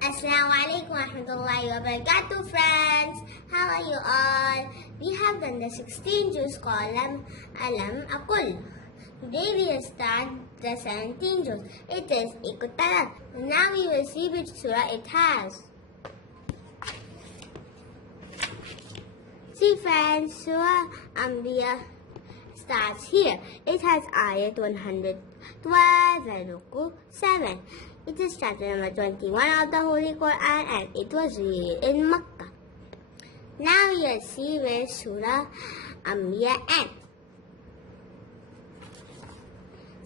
Assalamu alaikum warahmatullahi wabarakatuh, friends. How are you all? We have done the 16 juz column alam akul. Today we will start the 17 juz. It is Iqtarab. Now we will see which surah it has. See friends, Surah Anbiya starts here. It has ayat 112 and ruku 7. It is chapter number 21 of the Holy Quran and it was revealed in Makkah. Now we will see where Surah Anbiya ends.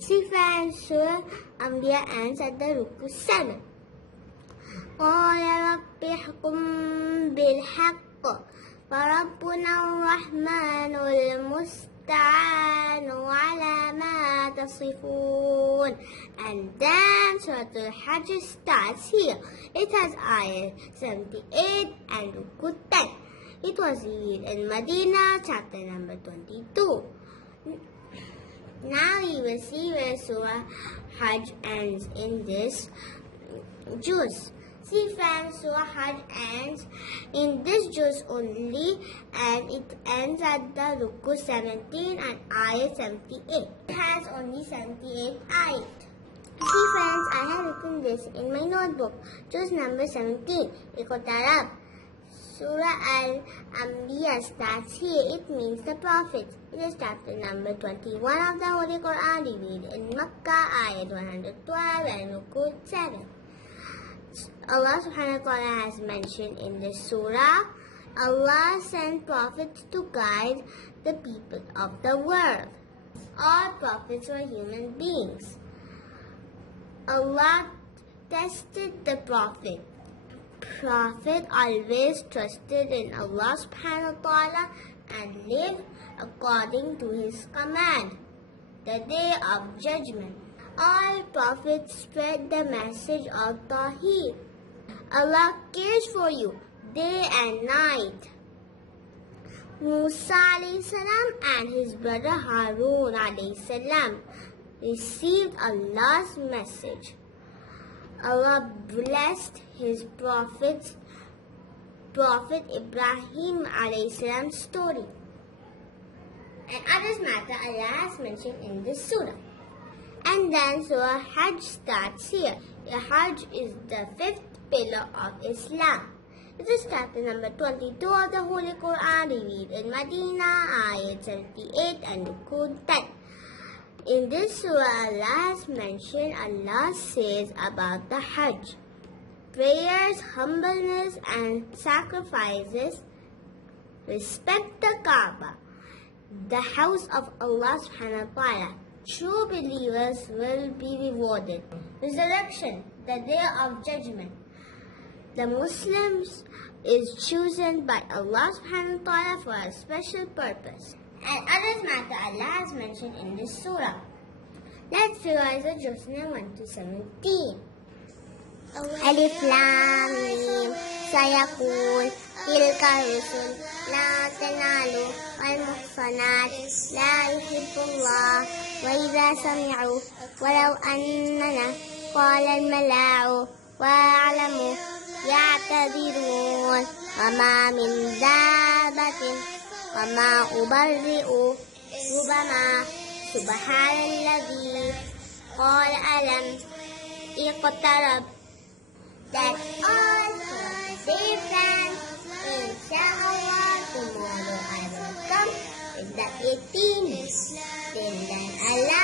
See friends, Surah Anbiya ends at the ruku 7. قَالَ رَبِّ احْكُمْ بِالْحَقِّ فَرَبُّنَا الرَّحْمَنُ الْمُسْتَعَانُ عَلَى مَا تَصِفُونَ. And then Surah Al-Hajj starts here. It has ayat 78 and ruku 10. It was revealed in Medina, chapter number 22. Now you will see where Surah Hajj ends in this juz. See friends, Surah Hajj ends in this juz only and it ends at the ruku 17 and ayat 78. It has only 78 ayat. See friends, I have written this in my notebook. Juz number 17, Iqtarab. Surah Al-Anbiya starts here. It means the prophets. It is chapter number 21 of the Holy Quran, revealed in Makkah, ayat 112 and ruku 7. Allah subhanahu wa ta'ala has mentioned in this surah, Allah sent prophets to guide the people of the world. All prophets were human beings. Allah tested the prophet. Prophet always trusted in Allah subhanahu wa ta'ala and lived according to his command. The day of judgment, all prophets spread the message of Tawheed. Allah cares for you day and night. Musa alayhi salam and his brother Harun alayhi salam received Allah's message. Allah blessed his Prophet Ibrahim alayhi salam's story. And others matter Allah has mentioned in this surah. And then Surah Hajj starts here. The Hajj is the fifth pillar of Islam. It is chapter number 22 of the Holy Quran, revealed in Medina, ayat 78 and ruku 10. In this surah, Allah has mentioned, Allah says about the Hajj: prayers, humbleness and sacrifices, respect the Kaaba, the house of Allah subhanahu wa ta'ala. True believers will be rewarded. Resurrection, the day of judgment. The Muslims is chosen by Allah subhanahu wa ta'ala for a special purpose. And others matter Allah has mentioned in this surah. Let's revise the juz number 1 to 17. Alif, laam, meem, sayaqul, tilka rusul, la tanalu, wal muhsanat, la yuhibbullah, wa idha sami'u, walau annana, qala al-mala'u, wa a'lamu, ya'tadirun, wa ma min dabatin, wa ma ubarri'u, rubama, subhanalladhi, qala alam, Iqtarab. That's all for today, friends. Inshallah, tomorrow I will come with the 18. Till then, Allah